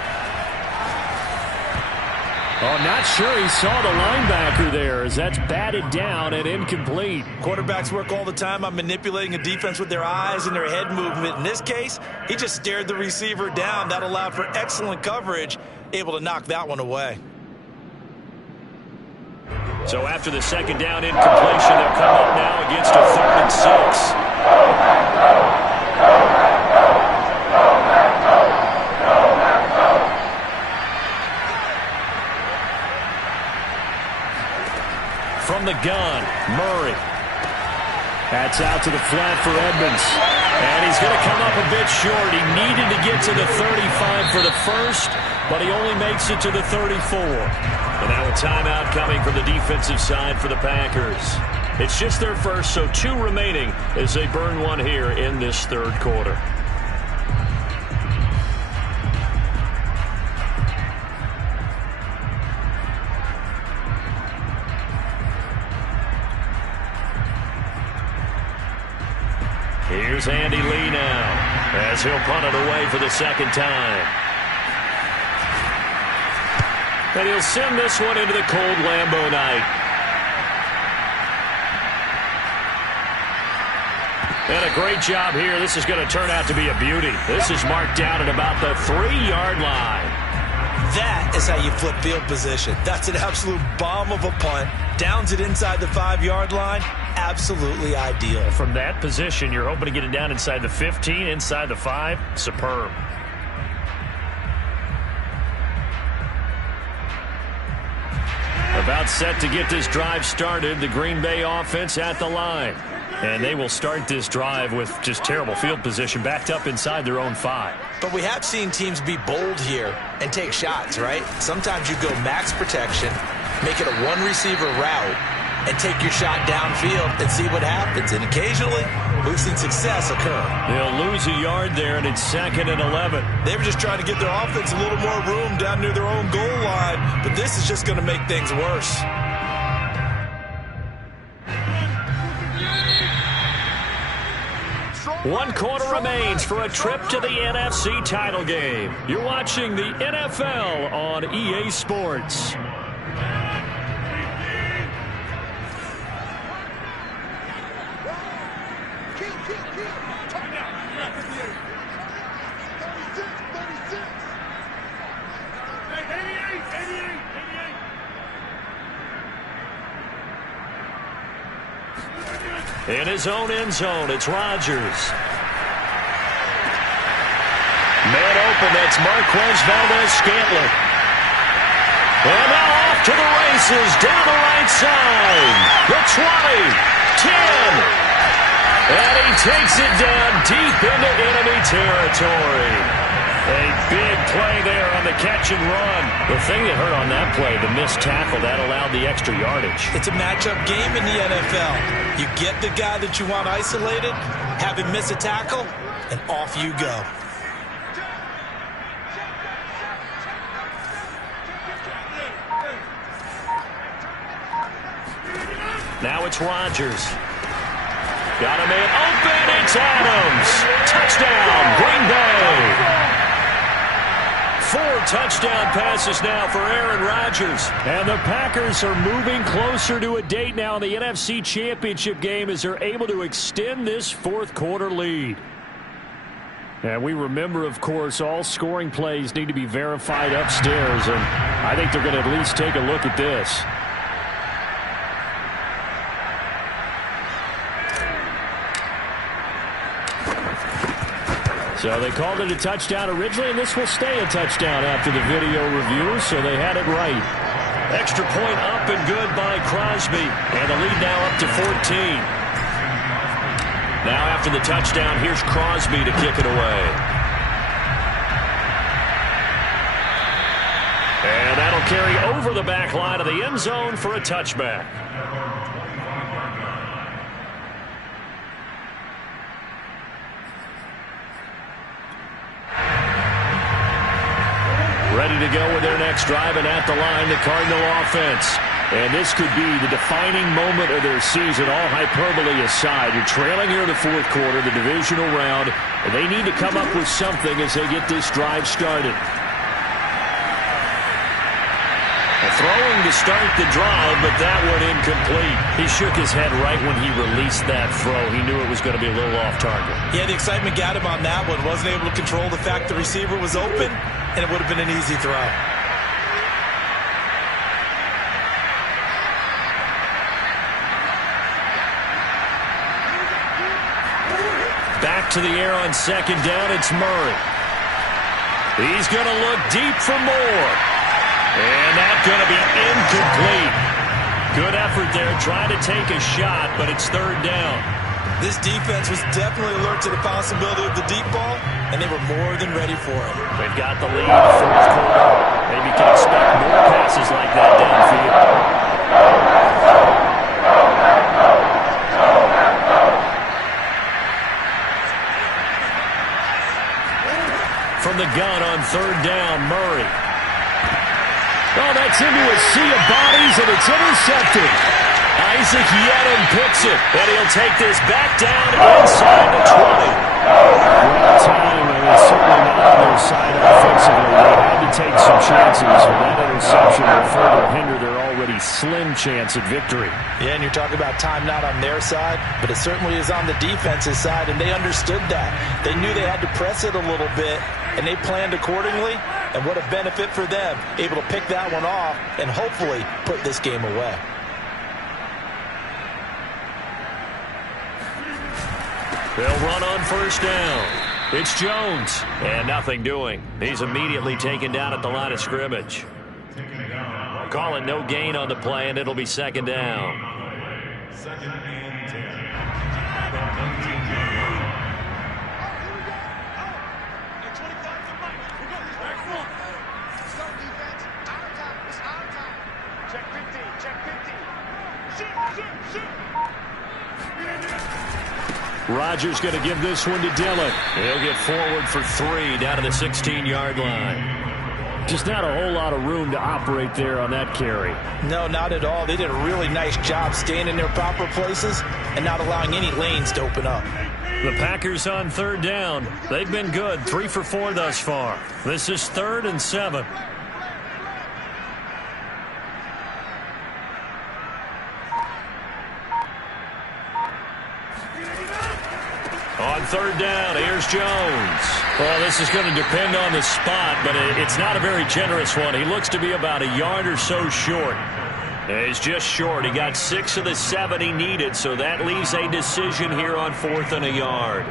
Oh, not sure he saw the linebacker there as that's batted down and incomplete. Quarterbacks work all the time on manipulating a defense with their eyes and their head movement. In this case, he just stared the receiver down. That allowed for excellent coverage, able to knock that one away. So after the second down incompletion, they'll come up now against a 3rd and 6. From the gun, Murray. That's out to the flat for Edmonds. And he's going to come up a bit short. He needed to get to the 35 for the first, but he only makes it to the 34. And now a timeout coming from the defensive side for the Packers. It's just their first, so 2 remaining as they burn one here in this third quarter. Here's Andy Lee now as he'll punt it away for the second time. And he'll send this one into the cold Lambeau night. And a great job here. This is going to turn out to be a beauty. This is marked down at about the 3-yard line. That is how you flip field position. That's an absolute bomb of a punt. Downs it inside the 5-yard line. Absolutely ideal. From that position, you're hoping to get it down inside the 15, inside the 5. Superb. About set to get this drive started. The Green Bay offense at the line. And they will start this drive with just terrible field position, backed up inside their own 5. But we have seen teams be bold here and take shots, right? Sometimes you go max protection, make it a one-receiver route, and take your shot downfield and see what happens. And occasionally, we've seen success occur. They'll lose a yard there, and it's 2nd and 11. They were just trying to get their offense a little more room down near their own goal line, but this is just going to make things worse. One quarter remains for a trip to the NFC title game. You're watching the NFL on EA Sports. In his own end zone, it's Rodgers. Man open, that's Marquez Valdez-Scantling. And now off to the races, down the right side. The 20, 10. And he takes it down deep into enemy territory. A big play there on the catch and run. The thing that hurt on that play, the missed tackle, that allowed the extra yardage. It's a matchup game in the NFL. You get the guy that you want isolated, have him miss a tackle, and off you go. Now it's Rodgers. Got a man open. It's Adams. Touchdown, Green Bay. 4 touchdown passes now for Aaron Rodgers. And the Packers are moving closer to a date now in the NFC Championship game as they're able to extend this fourth quarter lead. And we remember, of course, all scoring plays need to be verified upstairs. And I think they're going to at least take a look at this. So they called it a touchdown originally, and this will stay a touchdown after the video review, so they had it right. Extra point up and good by Crosby, and the lead now up to 14. Now after the touchdown, here's Crosby to kick it away. And that'll carry over the back line of the end zone for a touchback. Ready to go with their next drive, and at the line, the Cardinal offense. And this could be the defining moment of their season, all hyperbole aside. You're trailing here in the fourth quarter, the divisional round, and they need to come up with something as they get this drive started. Throwing to start the drive, but that one incomplete. He shook his head right when he released that throw. He knew it was going to be a little off target. Yeah, the excitement got him on that one. Wasn't able to control the fact the receiver was open, and it would have been an easy throw. Back to the air on second down, it's Murray. He's going to look deep for more. And that's going to be incomplete. Good effort there, trying to take a shot, but it's third down. This defense was definitely alert to the possibility of the deep ball, and they were more than ready for it. They've got the lead in the fourth quarter. Maybe you can expect more passes like that downfield. From the gun on third down, Murray. Oh, that's into a sea of bodies, and it's intercepted. Isaac Yedem picks it, and he'll take this back down inside the 20. Well timed, and it's certainly not on their side offensively. They had to take some chances, and that interception will further hinder their already slim chance at victory. Yeah, and you're talking about time not on their side, but it certainly is on the defense's side, and they understood that. They knew they had to press it a little bit, and they planned accordingly, and what a benefit for them, able to pick that one off and hopefully put this game away. They'll run on first down. It's Jones, and nothing doing. He's immediately taken down at the line of scrimmage. Call it no gain on the play, and it'll be second down. Second and 10. Rodgers going to give this one to Dillon. He'll get forward for 3 down to the 16-yard line. Just not a whole lot of room to operate there on that carry. No, not at all. They did a really nice job staying in their proper places and not allowing any lanes to open up. The Packers on third down. They've been good, 3 for 4 thus far. This is 3rd and 7. On third down, here's Jones. Well, this is going to depend on the spot, but it's not a very generous one. He looks to be about a yard or so short. He's just short. He got 6 of the 7 he needed, so that leaves a decision here on 4th and a yard.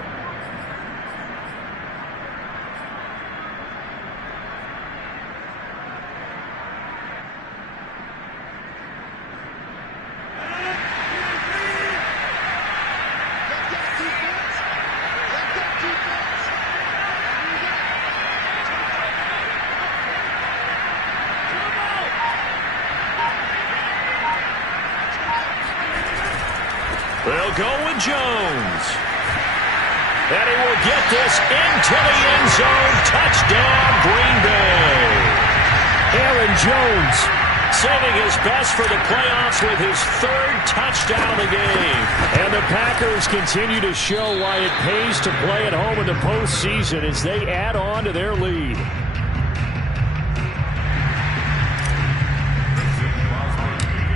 to Jones. And he will get this into the end zone. Touchdown, Green Bay. Aaron Jones saving his best for the playoffs with his third touchdown of the game. And the Packers continue to show why it pays to play at home in the postseason as they add on to their lead.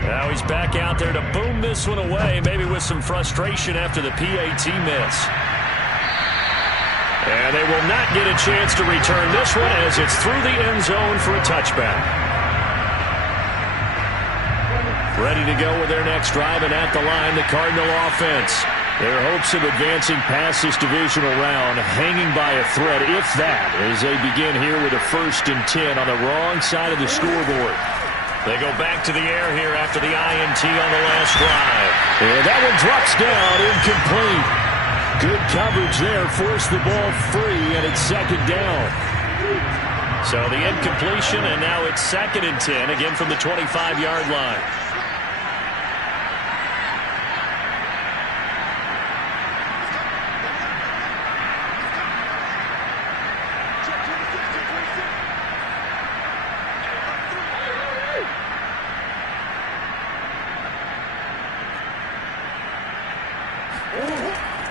Now he's back out there to boom this one away, maybe with some frustration after the PAT miss. And they will not get a chance to return this one as it's through the end zone for a touchback. Ready to go with their next drive, and at the line, the Cardinal offense. Their hopes of advancing past this divisional round hanging by a thread, if that, as they begin here with a 1st and 10 on the wrong side of the scoreboard. They go back to the air here after the INT on the last drive. And that one drops down, incomplete. Good coverage there, forced the ball free, and it's 2nd down. So the incompletion, and now it's 2nd and 10, again from the 25-yard line.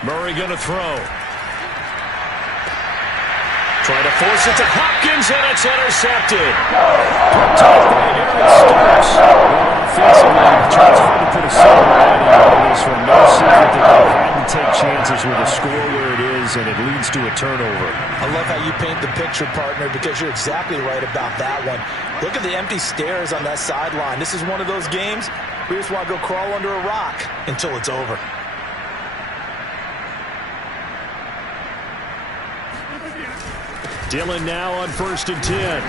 Murray going to throw. Try to force it to Hopkins, and it's intercepted. Picked off by Aaron Stokes. Offensively, tries to put a silver lining on this one. No secret that they hadn't take chances with a score where it is, and it leads to a turnover. I love how you paint the picture, partner, because you're exactly right about that one. Look at the empty stairs on that sideline. This is one of those games where you just want to go crawl under a rock until it's over. Dillon now on 1st and 10.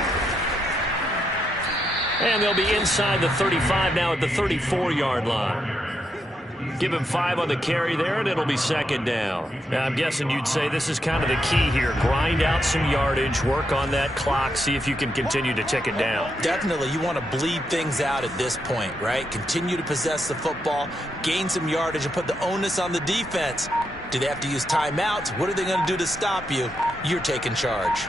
And they'll be inside the 35 now at the 34-yard line. Give him 5 on the carry there, and it'll be 2nd down. Now, I'm guessing you'd say this is kind of the key here. Grind out some yardage, work on that clock, see if you can continue to tick it down. Definitely, you want to bleed things out at this point, right? Continue to possess the football, gain some yardage, and put the onus on the defense. Do they have to use timeouts? What are they going to do to stop you? You're taking charge.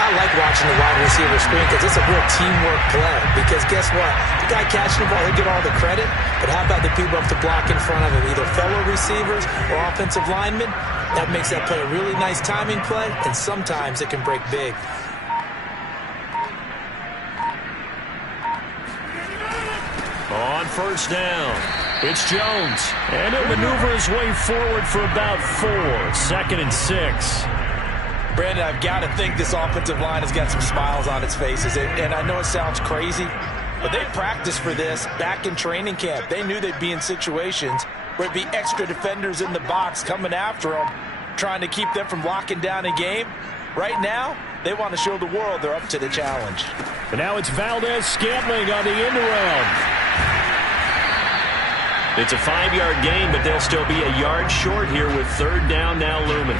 I like watching the wide receiver screen because it's a real teamwork play. Because guess what? The guy catching the ball, he'll get all the credit. But how about the people up the block in front of him, either fellow receivers or offensive linemen? That makes that play a really nice timing play, and sometimes it can break big. On 1st down, it's Jones. And he'll maneuver his way forward for about 4. 2nd and 6. Brandon, I've got to think this offensive line has got some smiles on its faces. And I know it sounds crazy, but they practiced for this back in training camp. They knew they'd be in situations where it'd be extra defenders in the box coming after them, trying to keep them from locking down a game. Right now, they want to show the world they're up to the challenge. And now it's Valdez-Scantling on the end around. It's a 5-yard gain, but they'll still be a yard short here with 3rd down now looming.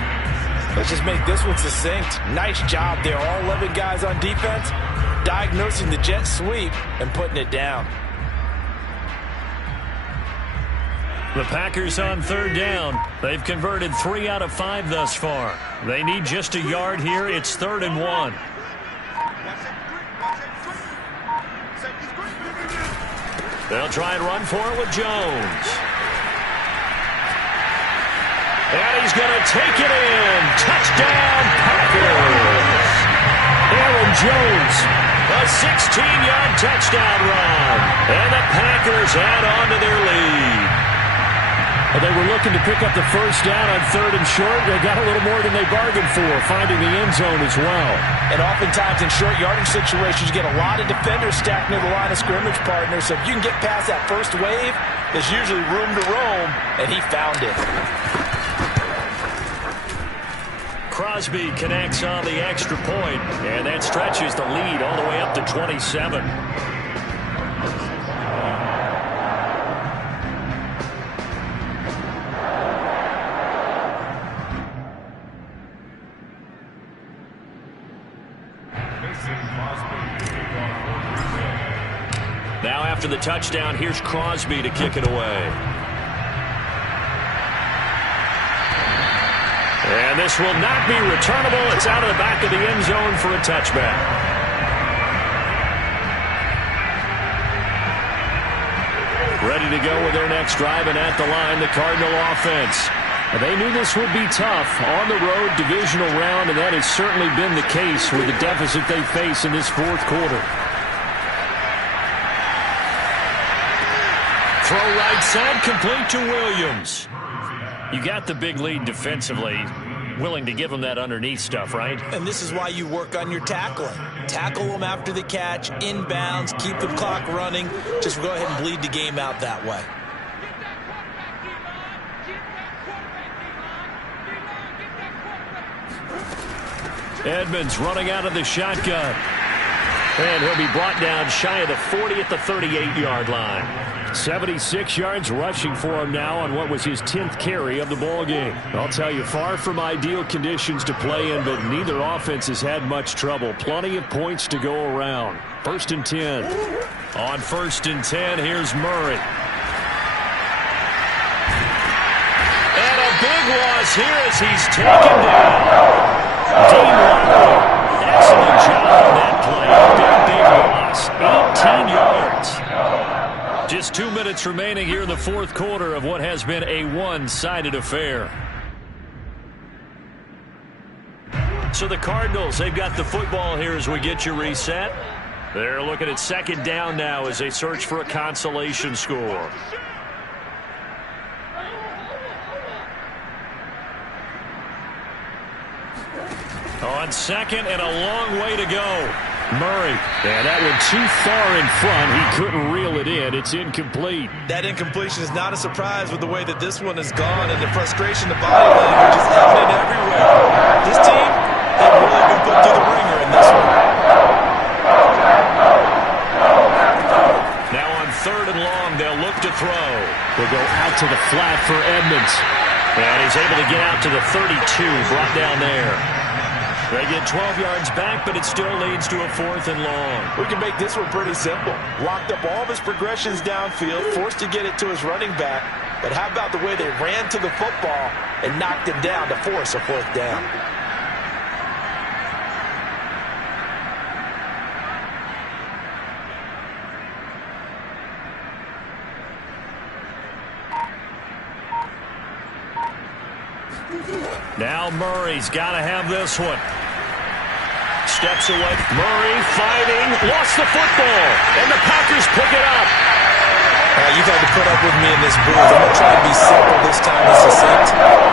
Let's just make this one succinct. Nice job there. All 11 guys on defense diagnosing the jet sweep and putting it down. The Packers on 3rd down. They've converted 3 out of 5 thus far. They need just a yard here. It's 3rd and 1. They'll try and run for it with Jones. And he's going to take it in. Touchdown, Packers. Aaron Jones. A 16-yard touchdown run. And the Packers add on to their lead. Well, they were looking to pick up the 1st down on 3rd and short. They got a little more than they bargained for, finding the end zone as well. And oftentimes in short yardage situations, you get a lot of defenders stacked near the line of scrimmage, partner. So if you can get past that first wave, there's usually room to roam, and he found it. Crosby connects on the extra point, and that stretches the lead all the way up to 27. Mason Crosby, kickoff. the touchdown. Here's Crosby to kick it away. And this will not be returnable. It's out of the back of the end zone for a touchback. Ready to go with their next drive, and at the line, the Cardinal offense. They knew this would be tough on the road, divisional round, and that has certainly been the case with the deficit they face in this fourth quarter. Throw right side, complete to Williams. You got the big lead defensively. Willing to give them that underneath stuff, right? And this is why you work on your tackling. Tackle them after the catch, inbounds, keep the clock running. Just go ahead and bleed the game out that way. Edmonds running out of the shotgun. And he'll be brought down shy of the 40 at the 38-yard line. 76 yards rushing for him now on what was his 10th carry of the ball game. I'll tell you, far from ideal conditions to play in, but neither offense has had much trouble. Plenty of points to go around. 1st and 10. On 1st and 10, here's Murray. And a big loss here as he's taken down. Dean Lowry, excellent job on that play. Big loss. 18 yards. Just 2 minutes remaining here in the fourth quarter of what has been a one-sided affair. So the Cardinals, they've got the football here as we get you reset. They're looking at 2nd down now as they search for a consolation score. On 2nd and a long way to go. Murray. And that one too far in front. He couldn't reel it in. It's incomplete. That incompletion is not a surprise with the way that this one has gone, and the frustration, the body language is evident everywhere. This team, they've really been put through the ringer in this one. Now on 3rd and long, they'll look to throw. They'll go out to the flat for Edmonds. And he's able to get out to the 32, brought down there. They get 12 yards back, but it still leads to a 4th and long. We can make this one pretty simple. Locked up all of his progressions downfield, forced to get it to his running back. But how about the way they ran to the football and knocked him down to force a 4th down? Now Murray's got to have this one. Steps away. Murray fighting. Lost the football. And the Packers pick it up. You've had to put up with me in this booth. I'm going to try to be simple this time as succinct.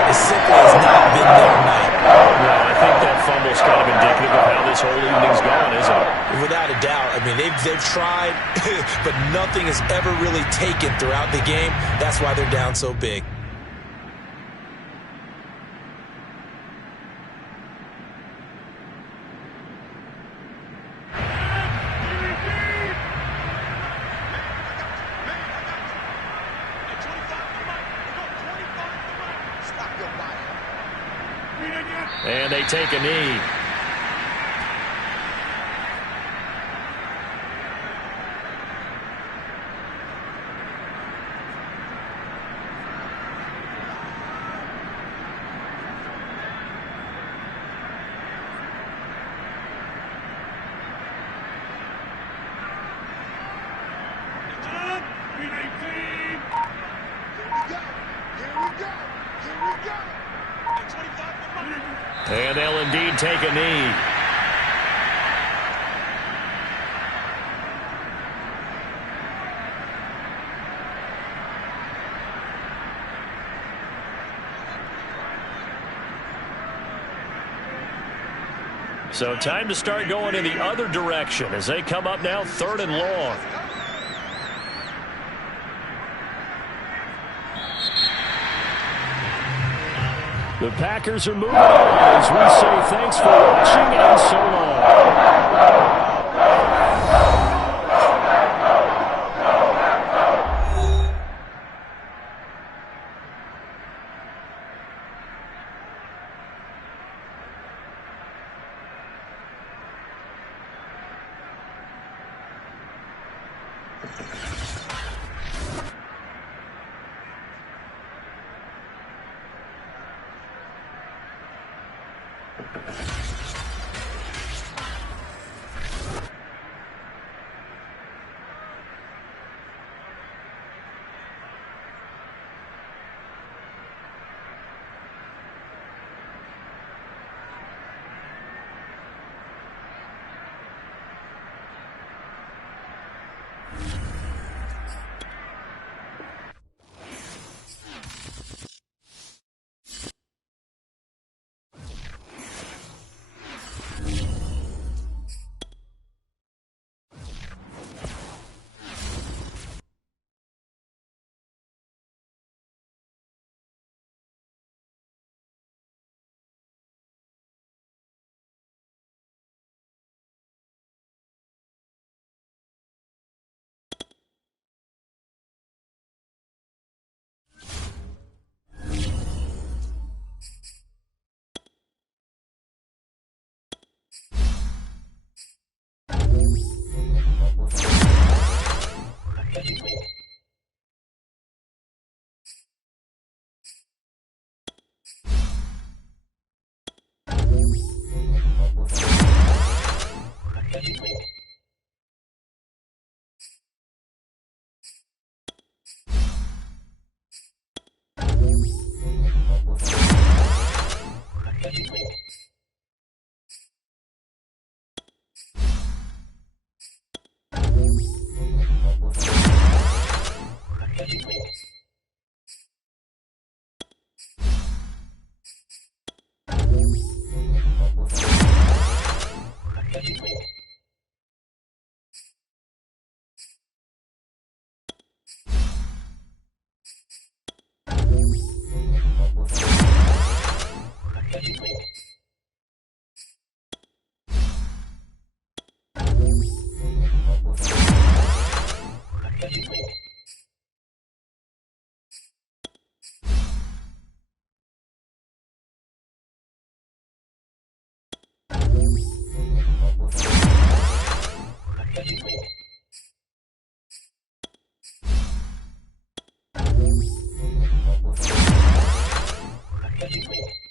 It simply has not been their night. Well, I think that fumble's kind of indicative of how this whole evening's gone, isn't it? Without a doubt. I mean, they've tried, but nothing has ever really taken throughout the game. That's why they're down so big. And they take a knee. And they'll indeed take a knee. So time to start going in the other direction as they come up now 3rd and long. The Packers are moving on as we say thanks for watching and so long. Thank you.